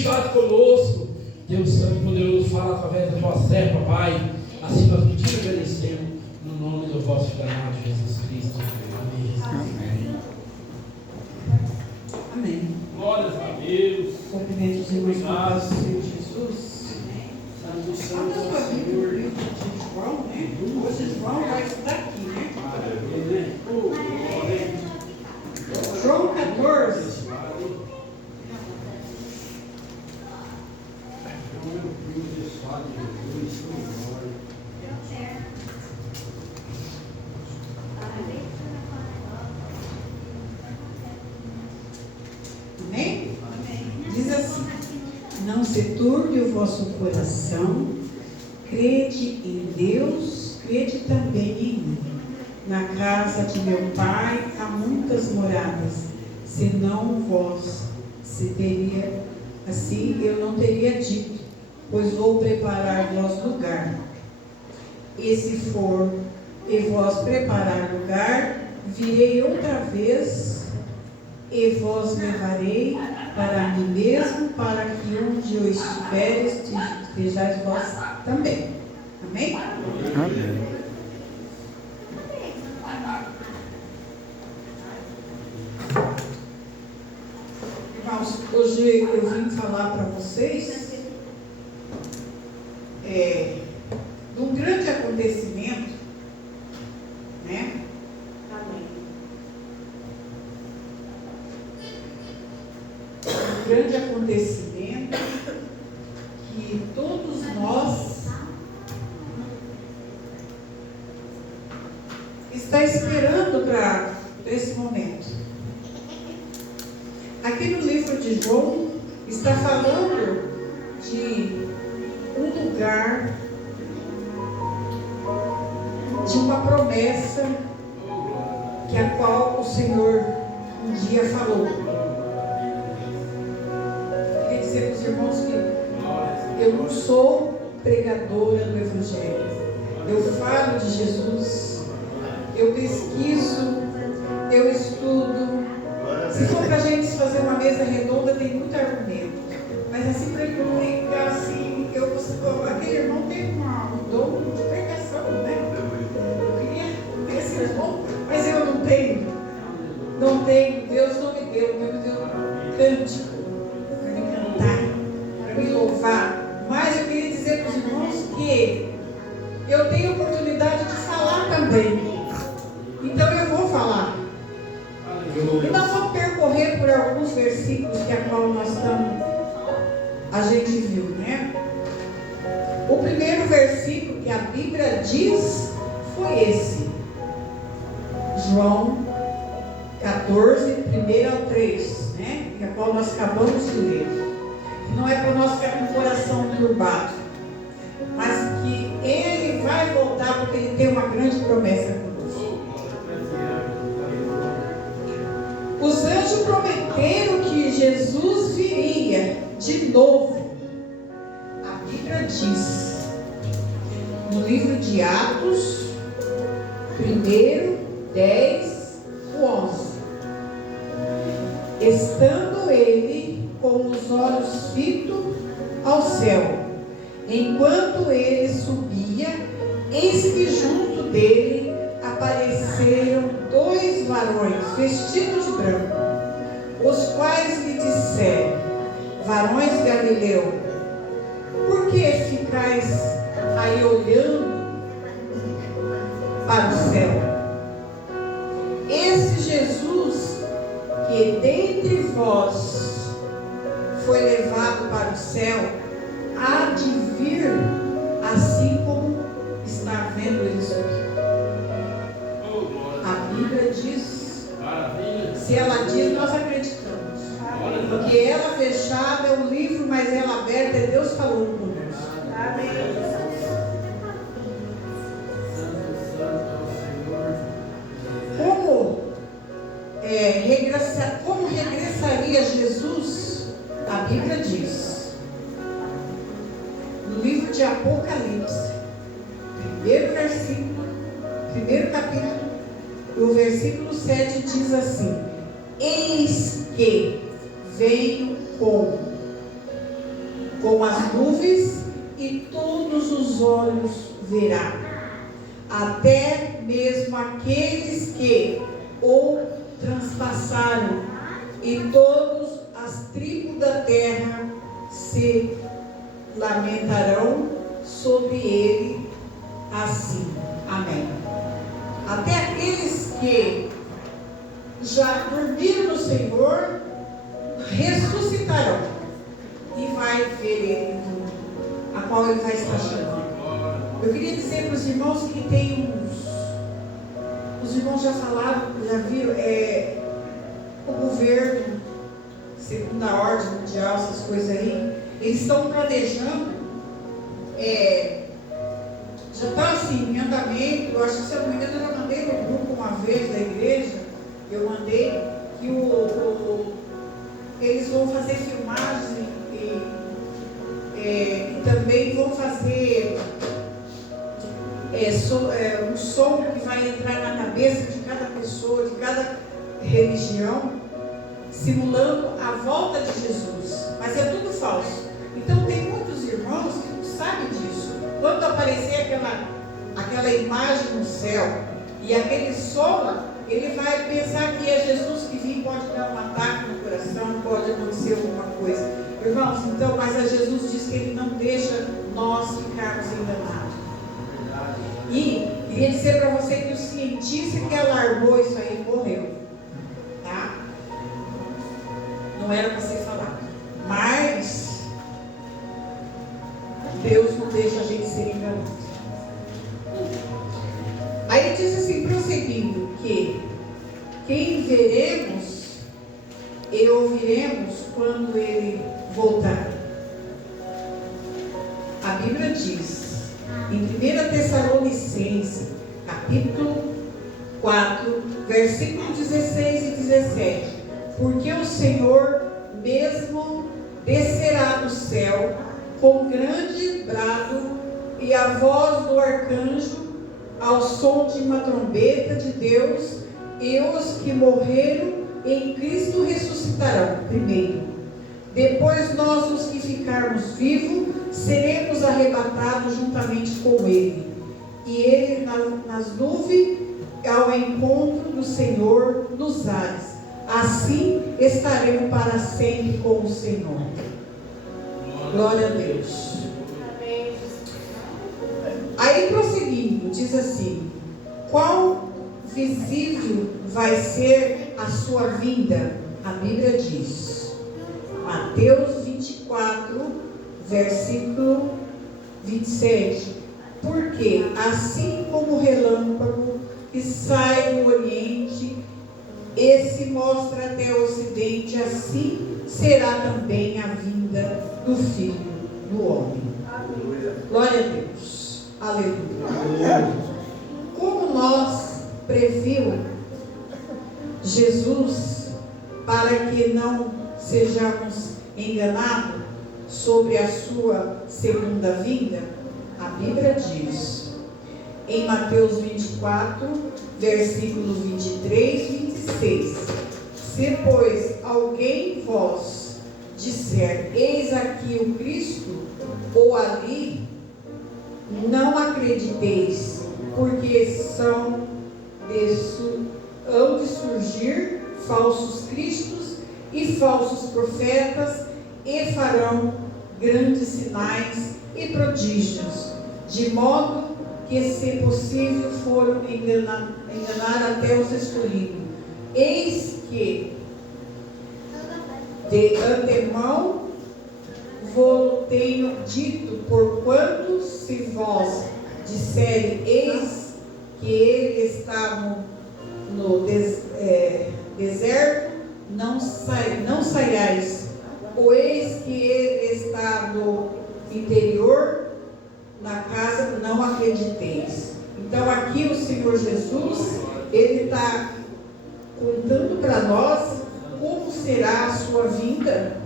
estado conosco. Deus Santo Poderoso, fala através da tua serva, Pai. Assim nós te agradecemos, no nome do vosso Filho amado Jesus Cristo. Amém. Amém. Glórias a Deus. Cumprimento os irmãos com Senhor Jesus. Santo, Santo, santo é o Senhor. livro de João, né? Hoje João vai estudar aqui, né? João 14. Amém? Diz assim: não se turbe o vosso coração, crede em Deus, crede também em mim. Na casa de meu Pai há muitas moradas, senão vós, se teria assim, eu não teria dito, pois vou preparar vós lugar. E se for e vós preparar lugar, virei outra vez e vós levarei para mim mesmo, para que onde eu estiver, estejais vós também. Amém? Amém. Irmãos, hoje eu vim falar para vocês de um grande acontecimento, né? Um grande acontecimento que todos nós está esperando para esse momento. Aqui no livro de João está falando de um lugar, de uma promessa que a qual o Senhor um dia falou. Queria dizer para os irmãos que eu não sou pregadora do Evangelho. Eu falo de Jesus, eu pesquiso, eu estudo. Se for para a gente fazer uma mesa redonda, tem muito argumento. Mas assim, para ele comunicar assim, aquele irmão tem um dom de pregação, né? Eu queria ter esse irmão, mas eu não tenho. Não tenho, Deus não me deu cântico para me cantar, para me louvar. Mas eu queria dizer para os irmãos que eu tenho oportunidade de falar também. Então eu vou falar. E nós vamos percorrer por alguns versículos que a qual nós estamos, a gente viu, né? O primeiro versículo que a Bíblia diz foi esse. João 14, 1 ao 3, né? Que a qual nós acabamos de ler. Que não é para nós ficar com o coração turbado, mas que ele vai voltar porque ele tem uma grande promessa conosco. Os anjos prometeram que Jesus viria de novo. A Bíblia diz, no livro de Atos, 1, 10, 11. Estando ele com os olhos fitos ao céu, enquanto ele subia, eis que junto dele apareceram 2 varões vestidos de branco, os quais lhe disseram: varões Galileu, por que ficais aí olhando para o céu? Esse Jesus que dentre vós foi levado para o céu, há de vir assim como está vendo isso aqui. A Bíblia diz, se ela diz, nós acreditamos. Porque ela fechada é um livro, mas ela aberta é Deus falando conosco. Amém. Como regressaria Jesus? A Bíblia diz, no livro de Apocalipse, primeiro capítulo, o versículo 7 diz assim: eis que venho com com as nuvens, e todos os olhos verão, até mesmo aqueles que o transpassaram, e todas as tribos da terra se lamentarão sobre ele assim. Amém. Até aqueles que já dormiram no Senhor ressuscitarão e vai ver ele, a qual ele vai estar chamando. Eu queria dizer para os irmãos que tem os irmãos já falaram, já viram, o governo, segunda ordem mundial, essas coisas aí, eles estão planejando, já está assim, em andamento. Eu acho que, se eu não me engano, eu já mandei no grupo uma vez da igreja, eu mandei que eles vão fazer filmagem e também vão fazer um som que vai entrar na cabeça de cada pessoa, de cada religião, simulando a volta de Jesus. Mas é tudo falso. Então tem muitos irmãos que não sabem disso. Quando aparecer aquela imagem no céu e aquele som, ele vai pensar que é Jesus que vem, pode dar um ataque no coração, pode acontecer alguma coisa. Irmãos, então, mas a Jesus diz que ele não deixa nós ficarmos enganados. E queria dizer para você que o cientista que alarmou isso aí morreu. Tá? Não era para ser falado. Mas Deus não deixa a gente ser enganado. Aí ele diz assim, prosseguindo, que quem veremos e ouviremos quando ele voltar. A Bíblia diz, em 1 Tessalonicenses, capítulo 4, versículos 16 e 17, porque o Senhor mesmo descerá do céu com grande brado e a voz do arcanjo, ao som de uma trombeta de Deus, e os que morreram em Cristo ressuscitarão primeiro. Depois nós, os que ficarmos vivos, seremos arrebatados juntamente com ele, e ele nas nuvens ao encontro do Senhor nos ares. Assim estaremos para sempre com o Senhor. Glória a Deus. Aí prosseguindo, diz assim: qual visível vai ser a sua vinda? A Bíblia diz, Mateus 24, versículo 27, porque assim como o relâmpago que sai do oriente e se mostra até o ocidente, assim será também a vinda do Filho do Homem. Glória a Deus. Aleluia. Como nós previu Jesus, para que não sejamos enganados sobre a sua segunda vinda, a Bíblia diz em Mateus 24, versículo 23 e 26: se pois alguém vos disser, eis aqui o Cristo, ou ali, não acrediteis, porque hão de surgir falsos cristos e falsos profetas, e farão grandes sinais e prodígios, de modo que, se possível, foram enganar até os escolhidos. Eis que de antemão vos tenho dito, porquanto se vós disserem, eis que ele está no deserto, não saiais, ou eis que ele está no interior, na casa, não acrediteis. Então aqui o Senhor Jesus, ele está contando para nós como será a sua vinda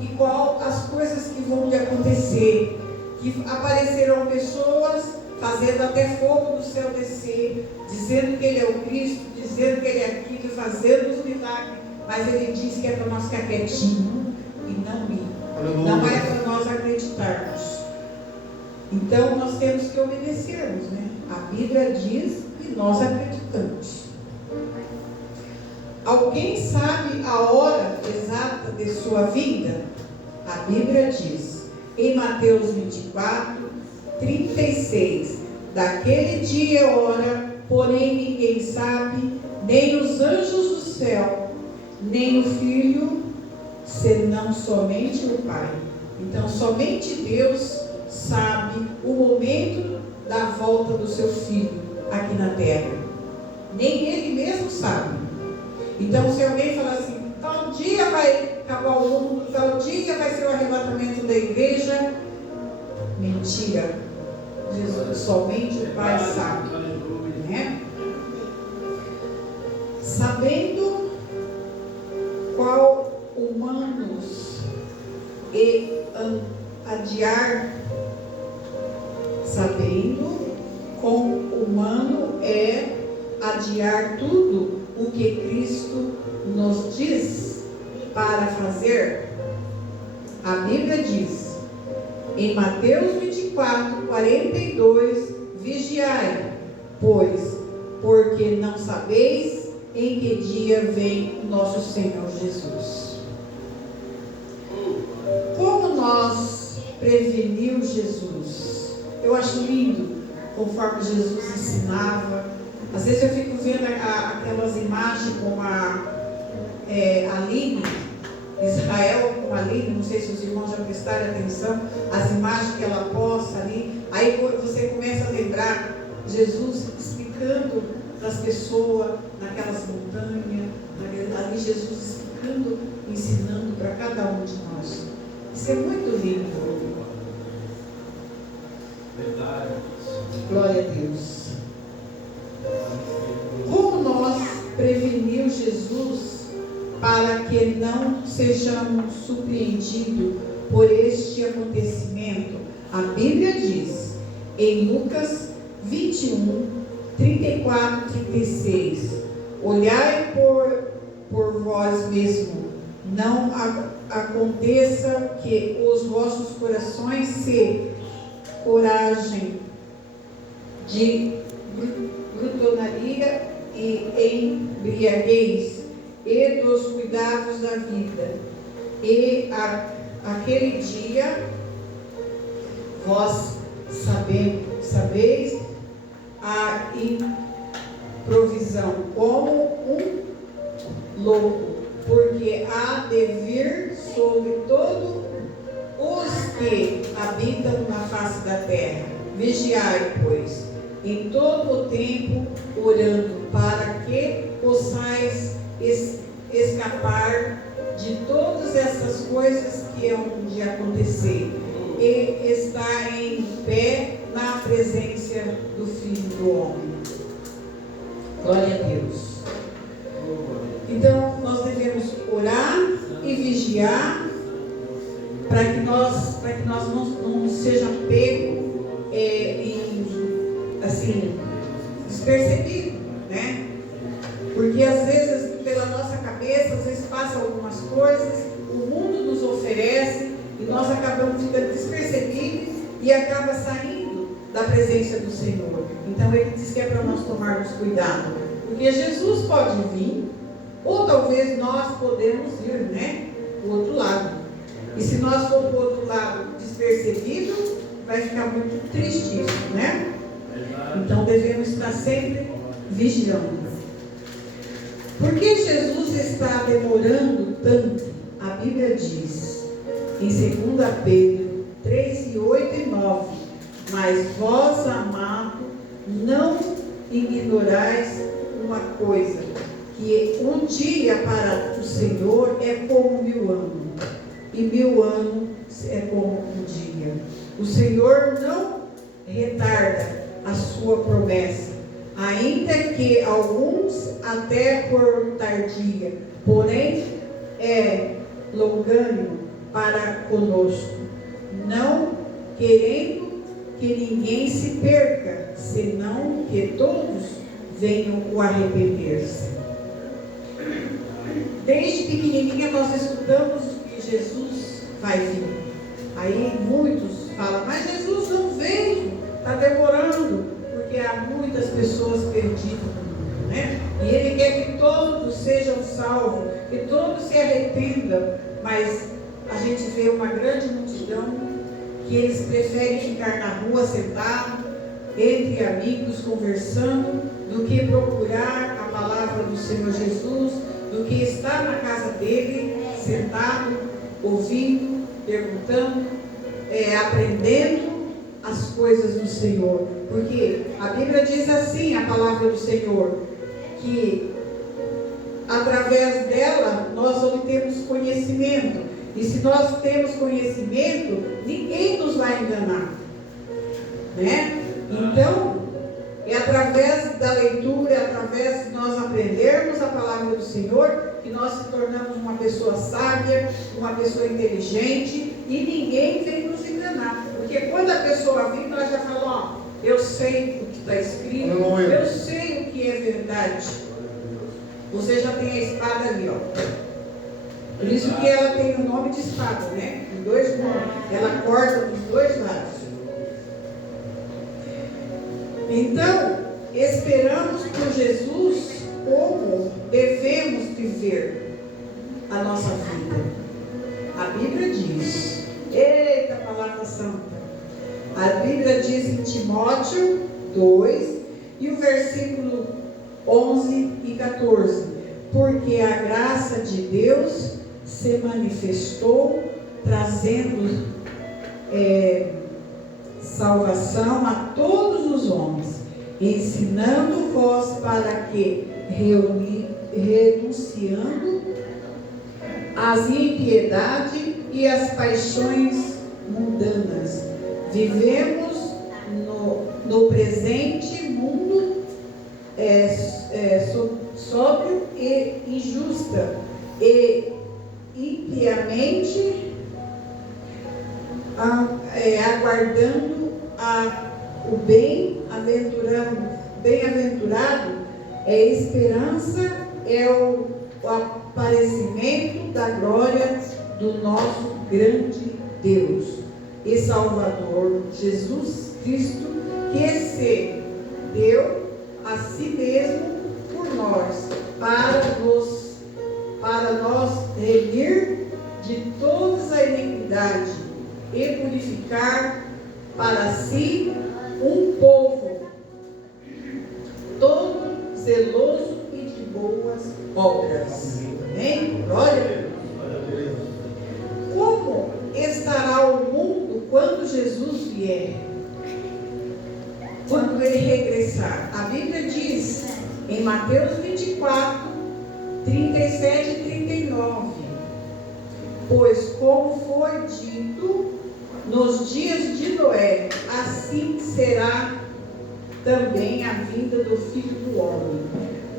e qual as coisas que vão lhe acontecer. Que aparecerão pessoas fazendo até fogo do céu descer, dizendo que ele é o Cristo, dizendo que ele é aquilo, fazendo os milagres, mas ele diz que é para nós ficar quietinho e não ir. Não é para nós acreditarmos. Então nós temos que obedecermos, né? A Bíblia diz e nós acreditamos. Alguém sabe a hora exata de sua vinda? A Bíblia diz, em Mateus 24, 36, daquele dia e hora, porém ninguém sabe, nem os anjos do céu, nem o Filho, senão somente o Pai. Então, somente Deus sabe o momento da volta do seu Filho aqui na terra. Nem Ele mesmo sabe. Então, se alguém falar assim, tal dia vai acabar o mundo, tal dia vai ser o arrebatamento da igreja, mentira. Jesus, somente o Pai sabe, né? Sabendo qual humanos e adiar, sabendo quão humano é adiar tudo o que Cristo nos diz para fazer. A Bíblia diz em Mateus 24, 42, vigiai, pois, porque não sabeis em que dia vem nosso Senhor Jesus. Como nós prevenir Jesus? Eu acho lindo, conforme Jesus ensinava. Às vezes eu fico vendo aquelas imagens com a Aline, Israel com a Aline, não sei se os irmãos já prestaram atenção, as imagens que ela posta ali, aí você começa a lembrar Jesus explicando para as pessoas naquelas montanhas, ali Jesus explicando, ensinando para cada um de nós. Isso é muito lindo. Verdade. Glória a Deus. Como nós prevenir Jesus para que não sejamos surpreendidos por este acontecimento? A Bíblia diz em Lucas 21, 34, 36, olhai por vós mesmo, não aconteça que os vossos corações se corajem de glutonaria e embriaguez e dos cuidados da vida. E aquele dia vós sabeis a improvisão como um louco, porque há de vir sobre todos os que habitam na face da terra. Vigiai, pois, em todo o tempo, orando, para que possais escapar de todas essas coisas que hão de acontecer e estar em pé na presença do Filho do Homem. Glória a Deus. Então, nós devemos orar e vigiar para que nós não sejamos pegos despercebidos, né? Porque às vezes, pela nossa cabeça, às vezes passam algumas coisas, o mundo nos oferece e nós acabamos ficando despercebidos e acaba saindo da presença do Senhor. Então ele diz que é para nós tomarmos cuidado, porque Jesus pode vir, ou talvez nós podemos ir, né, do outro lado. E se nós formos do outro lado despercebido, vai ficar muito triste isso, né? Então devemos estar sempre vigiando. Por que Jesus está demorando tanto? A Bíblia diz em 2 Pedro 3, 8 e 9: mas vós, amados, não ignorais uma coisa, que um dia para o Senhor é como 1000 anos, e 1000 anos é como um dia. O Senhor não retarda a sua promessa, ainda que alguns até por tardia, porém é longânimo para conosco, não querendo que ninguém se perca, senão que todos venham o arrepender-se. Desde pequenininha nós escutamos que Jesus vai vir. Aí muitos falam, mas Jesus não veio, está demorando, porque há muitas pessoas perdidas no mundo, né? E Ele quer que todos sejam salvos, que todos se arrependam, mas a gente vê uma grande multidão que eles preferem ficar na rua sentado, entre amigos, conversando, do que procurar a palavra do Senhor Jesus, do que estar na casa dele, sentado, ouvindo, perguntando, aprendendo as coisas do Senhor. Porque a Bíblia diz assim, a palavra do Senhor, que através dela nós obtemos conhecimento. E se nós temos conhecimento, ninguém nos vai enganar, né? Então, é através da leitura, é através de nós aprendermos a palavra do Senhor, que nós se tornamos uma pessoa sábia, uma pessoa inteligente, e ninguém vem nos enganar. Porque quando a pessoa vem, nós já falamos, ó, eu sei o que está escrito, eu sei o que é verdade. Você já tem a espada ali, ó. Por isso que ela tem o nome de espada, né? Em dois nomes. Ela corta dos dois lados. Então, esperamos por Jesus como devemos viver a nossa vida. A Bíblia diz, eita palavra santa, a Bíblia diz em Timóteo 2, e o versículo 11 e 14, porque a graça de Deus se manifestou, trazendo salvação a todos os homens, ensinando-vos para que, renunciando às impiedades e às paixões mundanas, vivemos no presente mundo sóbrio e injusta, e impiamente aguardando o bem-aventurado é esperança, é o aparecimento da glória do nosso grande Deus e Salvador Jesus Cristo, que se deu a si mesmo por nós, para nos remir de toda a iniquidade e purificar para si um povo todo zeloso e de boas obras. Amém? Glória a Deus. Como estará o mundo quando Jesus vier? Quando ele regressar? A Bíblia diz em Mateus 24, 37 e 39, pois como foi dito nos dias de Noé, assim será também a vinda do Filho do Homem.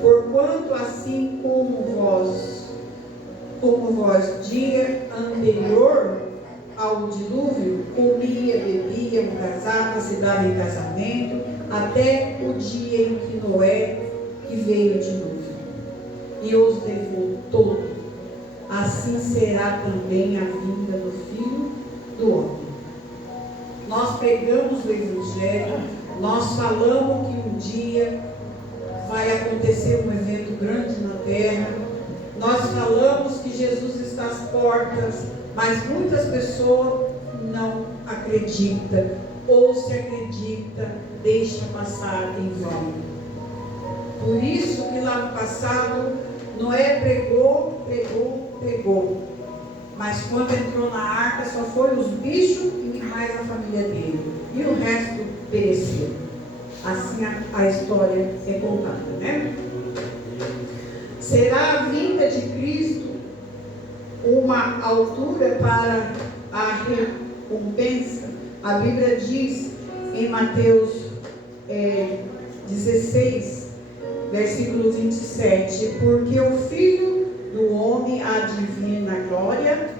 Porquanto assim como vós, dia anterior ao dilúvio, comia, bebia, casava, se dava em casamento, até o dia em que Noé, que veio o dilúvio, e os levou todos, assim será também a vinda do Filho do Homem. Nós pregamos o Evangelho, nós falamos que um dia vai acontecer um evento grande na terra, nós falamos que Jesus está às portas, mas muitas pessoas não acreditam, ou se acredita, deixa passar em vão. Por isso que lá no passado, Noé pregou, mas quando entrou na arca só foi os bichos e mais a família dele, e o resto pereceu. Assim a história é contada, né? Será a vinda de Cristo uma altura para a recompensa? A Bíblia diz em Mateus 16, versículo 27, porque o Filho do Homem há de vir na glória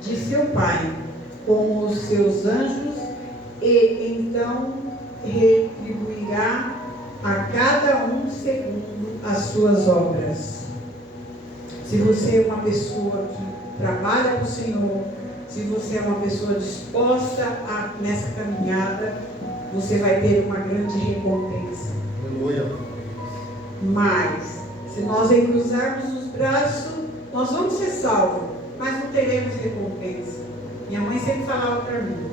de seu Pai, com os seus anjos, e então retribuirá a cada um segundo as suas obras. Se você é uma pessoa que trabalha com o Senhor, se você é uma pessoa disposta nessa caminhada, você vai ter uma grande recompensa. Aleluia. Mas, se nós cruzarmos os braços, nós vamos ser salvos, mas não teremos recompensa. Minha mãe sempre falava para mim,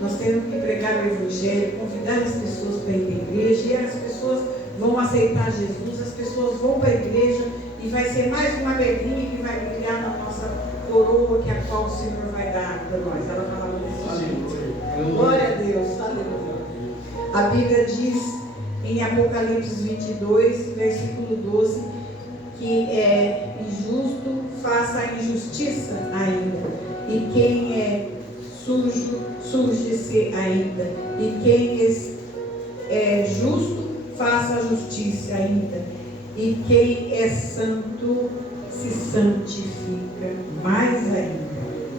nós temos que pregar o Evangelho, convidar as pessoas para ir para a igreja, e as pessoas vão aceitar Jesus, as pessoas vão para a igreja, e vai ser mais uma velhinha que vai brilhar na nossa coroa, que a qual o Senhor vai dar para nós. Ela falava desse jeito. Glória a Deus, aleluia. A Bíblia diz em Apocalipse 22, versículo 12, que é injusto, faça a injustiça ainda, e quem é sujo, suje-se ainda, e quem é justo, faça a justiça ainda, e quem é santo, se santifica mais ainda.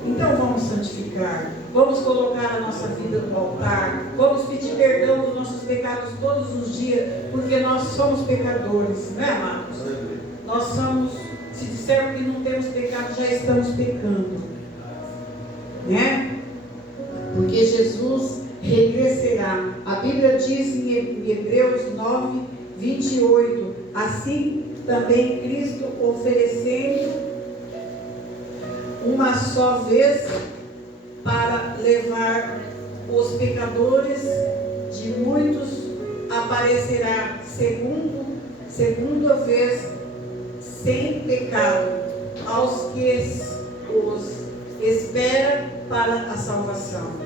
Então vamos santificar, vamos colocar a nossa vida no altar, vamos pedir perdão dos nossos pecados todos os dias, porque nós somos pecadores, não é, amados? Nós somos, se dissermos que não temos pecado, já estamos pecando, né? Porque Jesus regressará. A Bíblia diz em Hebreus 9, 28, assim também Cristo oferecendo uma só vez para levar os pecadores, de muitos aparecerá segunda vez sem pecado aos que os espera para a salvação.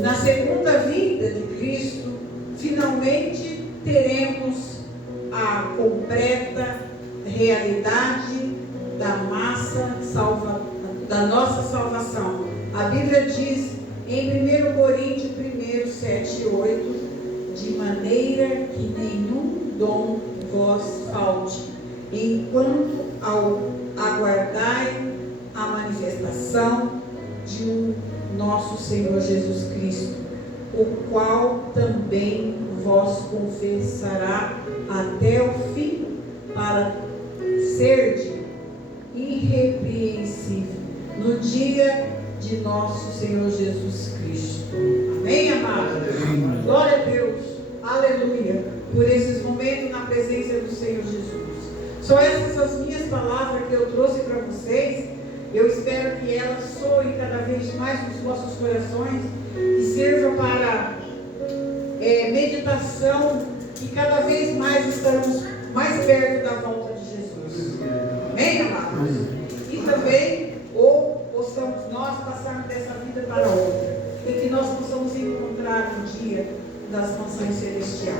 Na segunda vinda de Cristo, finalmente teremos a completa realidade da nossa salvação. A Bíblia diz em 1 Coríntios 1, 7 e 8, de maneira que nenhum dom vos falte, enquanto aguardai a manifestação de nosso Senhor Jesus Cristo, o qual também vos confessará até o fim, para serdes irrepreensível no dia de nosso Senhor Jesus Cristo. Amém, amados? Glória a Deus, aleluia, por esses momentos na presença do Senhor Jesus. Só essas as minhas palavras que eu trouxe para vocês. Eu espero que elas soem cada vez mais nos vossos corações e sirva para meditação, que cada vez mais estamos mais perto da volta de Jesus. Amém, amados? E também, ou possamos nós passarmos dessa vida para outra, e que nós possamos encontrar um dia das mansões celestiais.